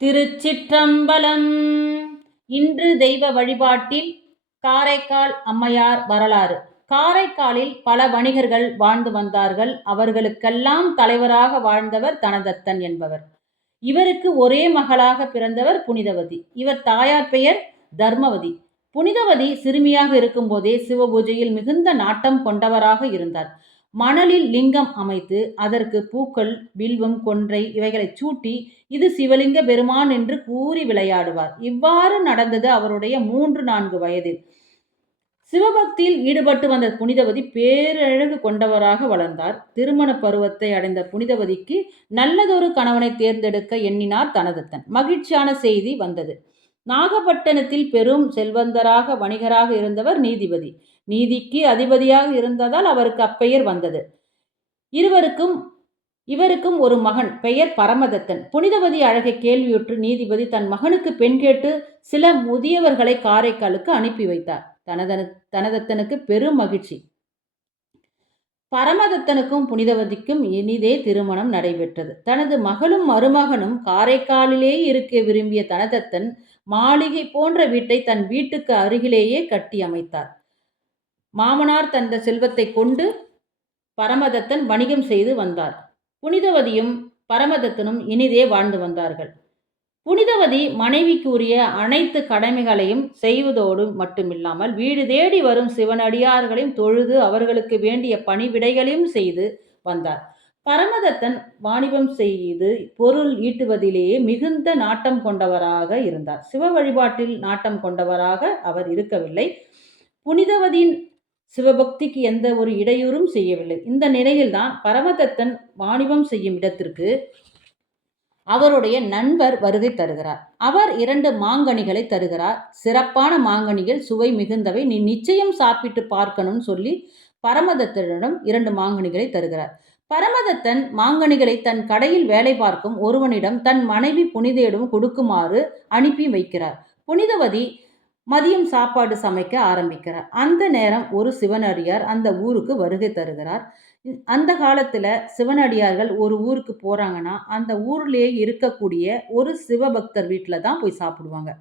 திருச்சிற்றம்பலம். இன்று தெய்வ வழிபாட்டில் காரைக்கால் அம்மையார் வரலாறு. காரைக்காலில் பல வணிகர்கள் வாழ்ந்து வந்தார்கள். அவர்களுக்கெல்லாம் தலைவராக வாழ்ந்தவர் தனதத்தன் என்பவர். இவருக்கு ஒரே மகளாக பிறந்தவர் புனிதவதி. இவர் தாயார் பெயர் தர்மவதி. புனிதவதி சிறுமியாக இருக்கும்போதே சிவபூஜையில் மிகுந்த நாட்டம் கொண்டவராக இருந்தார். மணலில் லிங்கம் அமைத்து அதற்கு பூக்கள், வில்வம், கொன்றை இவைகளை சூட்டி இது சிவலிங்க பெருமான் என்று கூறி விளையாடுவார். இவ்வாறு நடந்தது அவருடைய 3-4 வயதில். சிவபக்தியில் ஈடுபட்டு வந்த புனிதவதி பேரழகு கொண்டவராக வளர்ந்தார். திருமண பருவத்தை அடைந்த புனிதவதிக்கு நல்லதொரு கணவனை தேர்ந்தெடுக்க எண்ணினார் தனதத்தன். மகிழ்ச்சியான செய்தி வந்தது. நாகப்பட்டினத்தில் பெரும் செல்வந்தராக வணிகராக இருந்தவர் நீதிபதி. நீதிக்கு அதிபதியாக இருந்ததால் அவருக்கு அப்பெயர் வந்தது. இவருக்கும் ஒரு மகன், பெயர் பரமதத்தன். புனிதவதி அழகை கேள்வியுற்று நீதிபதி தன் மகனுக்கு பெண் கேட்டு சில முதியவர்களை காரைக்காலுக்கு அனுப்பி வைத்தார். தனதத்தனுக்கு பெரும் மகிழ்ச்சி. பரமதத்தனுக்கும் புனிதவதிக்கும் இனிதே திருமணம் நடைபெற்றது. தனது மகளும் மருமகனும் காரைக்காலிலே இருக்க விரும்பிய தனதத்தன் மாளிகை போன்ற வீட்டை தன் வீட்டுக்கு அருகிலேயே கட்டி அமைத்தார். மாமனார் தந்த செல்வத்தை கொண்டு பரமதத்தன் வணிகம் செய்து வந்தார். புனிதவதியும் பரமதத்தனும் இனிதே வாழ்ந்து வந்தார்கள். புனிதவதி மனைவிக்கு உரிய அனைத்து கடமைகளையும் செய்வதோடு மட்டுமில்லாமல் வீடு தேடி வரும் சிவனடியார்களையும் தொழுது அவர்களுக்கு வேண்டிய பணிவிடைகளையும் செய்து வந்தார். பரமதத்தன் வாணிபம் செய்து பொருள் ஈட்டுவதிலேயே மிகுந்த நாட்டம் கொண்டவராக இருந்தார். சிவ வழிபாட்டில் நாட்டம் கொண்டவராக அவர் இருக்கவில்லை. புனிதவதியின் சிவபக்திக்கு எந்த ஒரு இடையூறும் செய்யவில்லை. இந்த நிலையில்தான் பரமதத்தன் வாணிபம் செய்யும் இடத்திற்கு அவருடைய நண்பர் வருகை தருகிறார். அவர் 2 மாங்கனிகளை தருகிறார். சிறப்பான மாங்கனிகள், சுவை மிகுந்தவை, நீ நிச்சயம் சாப்பிட்டு பார்க்கணும்னு சொல்லி பரமதத்தனிடம் 2 மாங்கனிகளை தருகிறார். பரமதத்தன் மாங்கனிகளை தன் கடையில் வேலை பார்க்கும் ஒருவனிடம் தன் மனைவி புனிதையிடம் கொடுக்குமாறு அனுப்பி வைக்கிறார். புனிதவதி மதியம் சாப்பாடு சமைக்க ஆரம்பிக்கிறார். அந்த நேரம் ஒரு சிவனடியார் அந்த ஊருக்கு வருகை தருகிறார். அந்த காலத்துல சிவனடியார்கள் ஒரு ஊருக்கு போறாங்கன்னா அந்த ஊர்லயே இருக்கக்கூடிய ஒரு சிவபக்தர் வீட்டில தான் போய் சாப்பிடுவாங்க.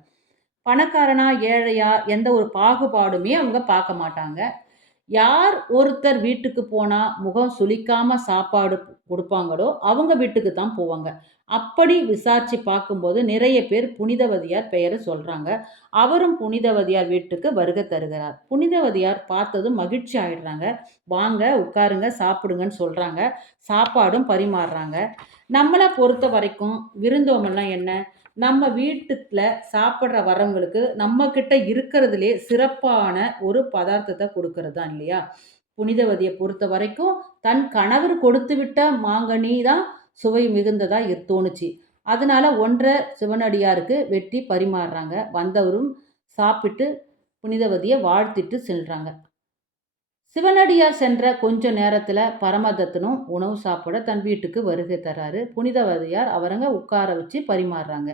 பணக்காரனா ஏழையா எந்த ஒரு பாகுபாடுமே அவங்க பார்க்க மாட்டாங்க. யார் ஒருத்தர் வீட்டுக்கு போனா முகம் சுளிக்காம சாப்பாடு கொடுப்பாங்களோ அவங்க வீட்டுக்கு தான் போவாங்க. அப்படி விசாரிச்சு பார்க்கும்போது நிறைய பேர் புனிதவதியார் பெயரை சொல்றாங்க. அவரும் புனிதவதியார் வீட்டுக்கு வருகை தருகிறார். புனிதவதியார் பார்த்ததும் மகிழ்ச்சி ஆயிடுறாங்க. வாங்க உட்காருங்க சாப்பிடுங்கன்னு சொல்றாங்க. சாப்பாடும் பரிமாறுறாங்க. நம்மளை பொறுத்த வரைக்கும் விருந்தோம்பல்னா என்ன? நம்ம வீட்டுல சாப்பிட்ற வரவங்களுக்கு நம்ம கிட்ட இருக்கிறதுலே சிறப்பான ஒரு பதார்த்தத்தை கொடுக்கறது தான் இல்லையா? புனிதவதியை பொறுத்த வரைக்கும் தன் கணவர் கொடுத்து விட்ட மாங்கனி தான் சுவை மிகுந்ததா தோணுச்சு. அதனால 1 சிவனடியாருக்கு வெட்டி பரிமாறுறாங்க. வந்தவரும் சாப்பிட்டு புனிதவதியை வாழ்த்திட்டு செல்றாங்க. சிவனடியார் சென்ற கொஞ்ச நேரத்துல பரமதத்தனும் உணவு சாப்பிட தன் வீட்டுக்கு வருகை தராரு. புனிதவதியார் அவரங்க உட்கார வச்சு பரிமாறுறாங்க.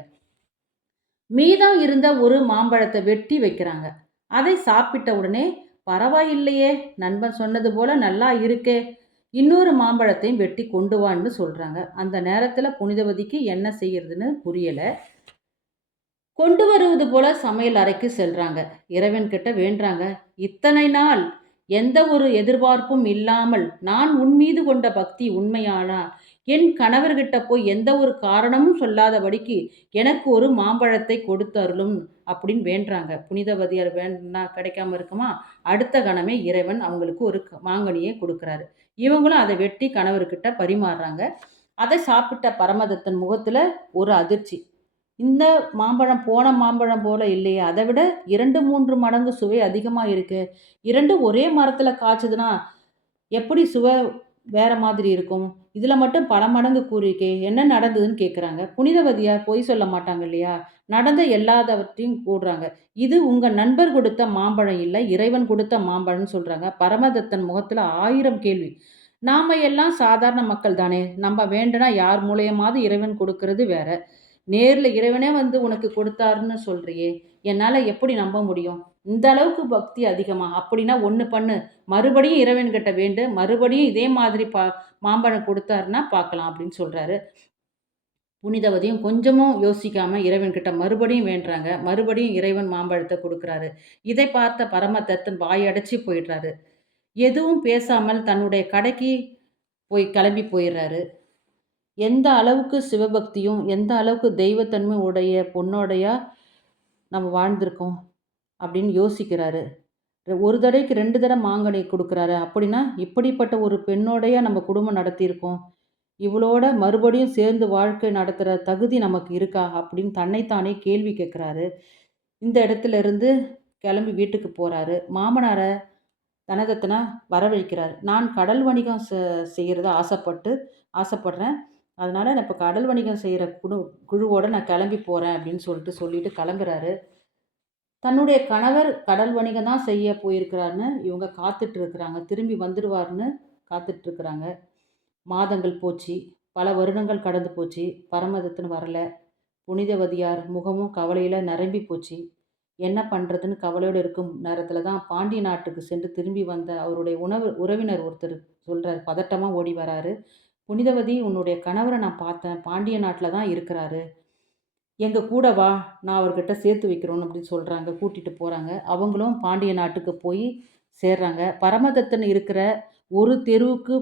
மீதம் இருந்த ஒரு மாம்பழத்தை வெட்டி வைக்கிறாங்க. அதை சாப்பிட்ட உடனே பரவாயில்லையே, நண்பன் சொன்னது போல நல்லா இருக்கே, இன்னொரு மாம்பழத்தையும் வெட்டி கொண்டு வான்னு சொல்றாங்க. அந்த நேரத்துல புனிதவதிக்கு என்ன செய்யறதுன்னு புரியல. கொண்டு வருவது போல சமையல் அறைக்கு செல்றாங்க. இறைவன் கிட்ட வேண்டுறாங்க. இத்தனை நாள் எந்த ஒரு எதிர்பார்ப்பும் இல்லாமல் நான் உன் மீது கொண்ட பக்தி உண்மையானா என் கணவர்கிட்ட போய் எந்த ஒரு காரணமும் சொல்லாதபடிக்கு எனக்கு ஒரு மாம்பழத்தை கொடுத்தருளும் அப்படின்னு வேண்டுறாங்க. புனிதவதியார் வேண்டா கிடைக்காம இருக்குமா? அடுத்த கணமே இறைவன் அவங்களுக்கு ஒரு மாங்கனியை கொடுக்குறாரு. இவங்களும் அதை வெட்டி கணவர்கிட்ட பரிமாறுறாங்க. அதை சாப்பிட்ட பரமதத்தன் முகத்துல ஒரு அதிர்ச்சி. இந்த மாம்பழம் போன மாம்பழம் போல இல்லையே, அதை விட 2-3 மடங்கு சுவை அதிகமா இருக்கு. 2 ஒரே மரத்துல காய்ச்சதுன்னா எப்படி சுவை வேற மாதிரி இருக்கும்? இதுல மட்டும் பல மடங்கு கூறியிருக்கே, என்ன நடந்ததுன்னு கேட்குறாங்க. புனிதவதியார் பொய் சொல்ல மாட்டாங்க இல்லையா? நடந்த எல்லாதவற்றையும் கூடுறாங்க. இது உங்க நண்பர் கொடுத்த மாம்பழம் இல்லை, இறைவன் கொடுத்த மாம்பழம்னு சொல்றாங்க. பரமதத்தன் முகத்துல 1000 கேள்வி. நாம எல்லாம் சாதாரண மக்கள் தானே, நம்ம வேண்டுனா யார் மூலியமாவது இறைவன் கொடுக்கறது வேற. நேர்ல இறைவனே வந்து உனக்கு கொடுத்தாருன்னு சொல்றியே, என்னால எப்படி நம்ப முடியும்? இந்த அளவுக்கு பக்தி அதிகமா? அப்படின்னா ஒண்ணு பண்ணு, மறுபடியும் இறைவன் கிட்ட வேண்டு, மறுபடியும் இதே மாதிரி மாம்பழம் கொடுத்தாருன்னா பார்க்கலாம் அப்படின்னு சொல்றாரு. புனிதவதியும் கொஞ்சமும் யோசிக்காம இறைவன்கிட்ட மறுபடியும் வேண்டுறாங்க. மறுபடியும் இறைவன் மாம்பழத்த குடுக்குறாரு. இதை பார்த்த பரமதத்தன் வாயடைச்சு போயிடுறாரு. எதுவும் பேசாமல் தன்னுடைய கடைக்கு கிளம்பி போயிடுறாரு. எந்த அளவுக்கு சிவபக்தியும், எந்த அளவுக்கு தெய்வத்தன்மை உடைய பொண்ணோடையா நம்ம வாழ்ந்திருக்கோம் அப்படின்னு யோசிக்கிறாரு. ஒரு தடவைக்கு 2 தடவ மாங்கனி குடுக்குறாரு. அப்படின்னா, இப்படிப்பட்ட ஒரு பெண்ணோடயா நம்ம குடும்பம் நடத்தியிருக்கோம். இவளோட மறுபடியும் சேர்ந்து வாழ்க்கை நடத்துற தகுதி நமக்கு இருக்கா? அப்படின்னு தன்னைத்தானே கேள்வி கேட்குறாரு. இந்த இடத்துல இருந்து கிளம்பி வீட்டுக்கு போறாரு. மாமனார தனதத்தனா வரவழைக்கிறாரு. நான் கடல் வணிகம் செய்யறத ஆசைப்படுறேன். அதனால நான் இப்ப கடல் வணிகம் செய்ற குழுவோட நான் கிளம்பி போறேன் அப்படின்னு சொல்லிட்டு கிளம்புறாரு. தன்னுடைய கணவர் கடல் வணிகம் தான் செய்ய போயிருக்கிறாருன்னு இவங்க காத்துட்டு இருக்கிறாங்க. திரும்பி வந்துடுவார்ன்னு காத்துட்டு இருக்கிறாங்க. மாதங்கள் போச்சு. பல வருடங்கள் கடந்து போச்சு. பரமதத்தன் வரல. புனிதவதியார் முகமும் கவலையில நிரம்பி போச்சு. என்ன பண்றதுன்னு கவலையோடு இருக்கும் நேரத்துல தான் பாண்டிய நாட்டுக்கு சென்று திரும்பி வந்த அவருடைய உறவினர் ஒருத்தர் சொல்றாரு. பதட்டமா ஓடி வராரு. புனிதவதி, உன்னுடைய கணவரை நான் பார்த்தேன். பாண்டிய நாட்டில தான் இருக்கிறாரு. எங்க கூட வா, நான் அவர்கிட்ட சேர்த்து வைக்கிறோன்னு அப்படின்னு சொல்றாங்க. கூட்டிட்டு போறாங்க. அவங்களும் பாண்டிய நாட்டுக்கு போய் சேர்றாங்க. பரமதத்தன் இருக்கிற ஒரு தெருவுக்கு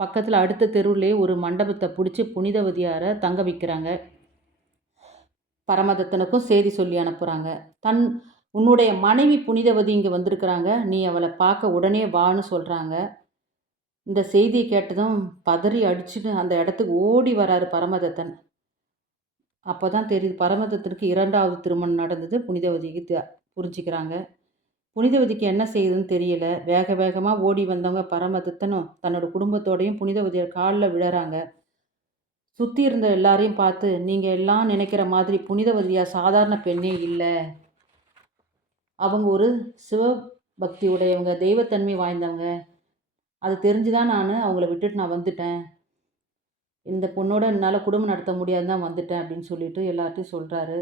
பக்கத்துல அடுத்த தெருவுலயே ஒரு மண்டபத்தை பிடிச்சி புனிதவதியார தங்க வைக்கிறாங்க. பரமதத்தனுக்கும் செய்தி சொல்லி அனுப்புறாங்க. உன்னுடைய மனைவி புனிதவதி இங்க வந்திருக்கிறாங்க. நீ அவளை பார்க்க உடனே வான்னு சொல்றாங்க. இந்த செய்தியை கேட்டதும் பதறி அடிச்சுட்டு அந்த இடத்துக்கு ஓடி வராரு பரமதத்தன். அப்பதான் தெரியுது பரமதத்தனுக்கு 2வது திருமணம் நடந்தது. புனிதவதிக்கு புரிஞ்சுக்கிறாங்க. புனிதவதிக்கு என்ன செய்யுதுன்னு தெரியல. வேக வேகமா ஓடி வந்தவங்க பரமதத்தனும் தன்னோட குடும்பத்தோடையும் புனிதவதியார் காலில் விழறாங்க. சுத்தி இருந்த எல்லாரையும் பார்த்து, நீங்க எல்லாம் நினைக்கிற மாதிரி புனிதவதியார் சாதாரண பெண்ணே இல்ல. அவங்க ஒரு சிவபக்தி உடையவங்க, தெய்வத்தன்மை வாய்ந்தவங்க. அது தெரிஞ்சுதான் அவங்கள விட்டுட்டு நான் வந்துட்டேன். இந்த பொண்ணோட என்னால குடும்பம் நடத்த முடியாதுன்னு தான் வந்துட்டேன் அப்படின்னு சொல்லிட்டு எல்லார்ட்டையும் சொல்றாரு.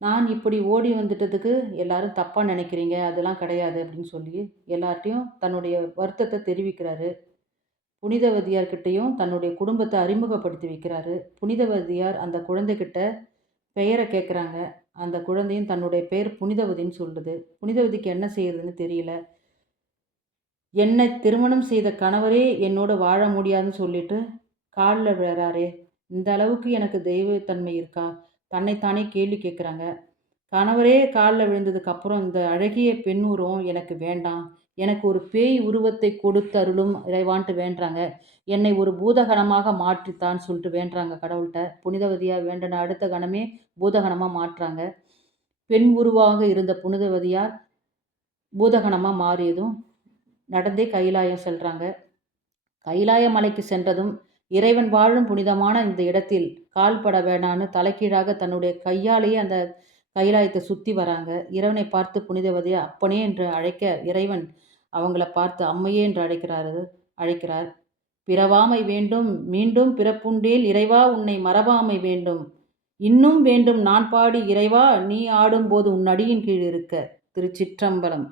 நான் இப்படி ஓடி வந்துட்டதுக்கு எல்லாரும் தப்பா நினைக்கிறீங்க. அதெல்லாம் கிடையாது அப்படின்னு சொல்லி எல்லார்ட்டையும் தன்னுடைய வருத்தத்தை தெரிவிக்கிறாரு. புனிதவதியார்கிட்டையும் தன்னுடைய குடும்பத்தை அறிமுகப்படுத்தி வைக்கிறாரு. புனிதவதியார் அந்த குழந்தைகிட்ட பெயரை கேட்குறாங்க. அந்த குழந்தையும் தன்னுடைய பெயர் புனிதவதின்னு சொல்லுது. புனிதவதிக்கு என்ன செய்யறதுன்னு தெரியல. என்னை திருமணம் செய்த கணவரே என்னோட வாழ முடியாதுன்னு சொல்லிட்டு காலில் விழறாரே, இந்த அளவுக்கு எனக்கு தெய்வத்தன்மை இருக்கா? தன்னைத்தானே கேள்வி கேட்குறாங்க. கணவரே காலில் விழுந்ததுக்கு அப்புறம் இந்த அழகிய பெண் உருவம் எனக்கு வேண்டாம். எனக்கு ஒரு பேய் உருவத்தை கொடுத்தருளும் இறைவான்ட்டு வேண்டுறாங்க. என்னை ஒரு பூதகணமாக மாற்றித்தான்னு சொல்லிட்டு வேண்டுறாங்க கடவுள்கிட்ட. புனிதவதியா வேண்டின அடுத்த கணமே பூதகணமாக மாற்றுறாங்க. பெண் உருவாக இருந்த புனிதவதியார் பூதகணமாக மாறியதும் நடந்தே கைலாயம் செல்றாங்க. கைலாய மலைக்கு சென்றதும் இறைவன் வாழும் புனிதமான இந்த இடத்தில் கால்பட வேணான்னு தலைகீழாக தன்னுடைய கையாலேயே அந்த கைலாயத்தை சுற்றி வராங்க. இறைவனை பார்த்து புனிதவதியை அப்பனே என்று அழைக்க இறைவன் அவங்கள பார்த்து அம்மையே என்று அழைக்கிறார். பிறவாமை வேண்டும், மீண்டும் பிறப்புண்டேல் இறைவா உன்னை மறவாமை வேண்டும், இன்னும் வேண்டும் நான் பாடி இறைவா நீ ஆடும்போது உன் அடியின் கீழ் இருக்க. திருச்சிற்றம்பலம்.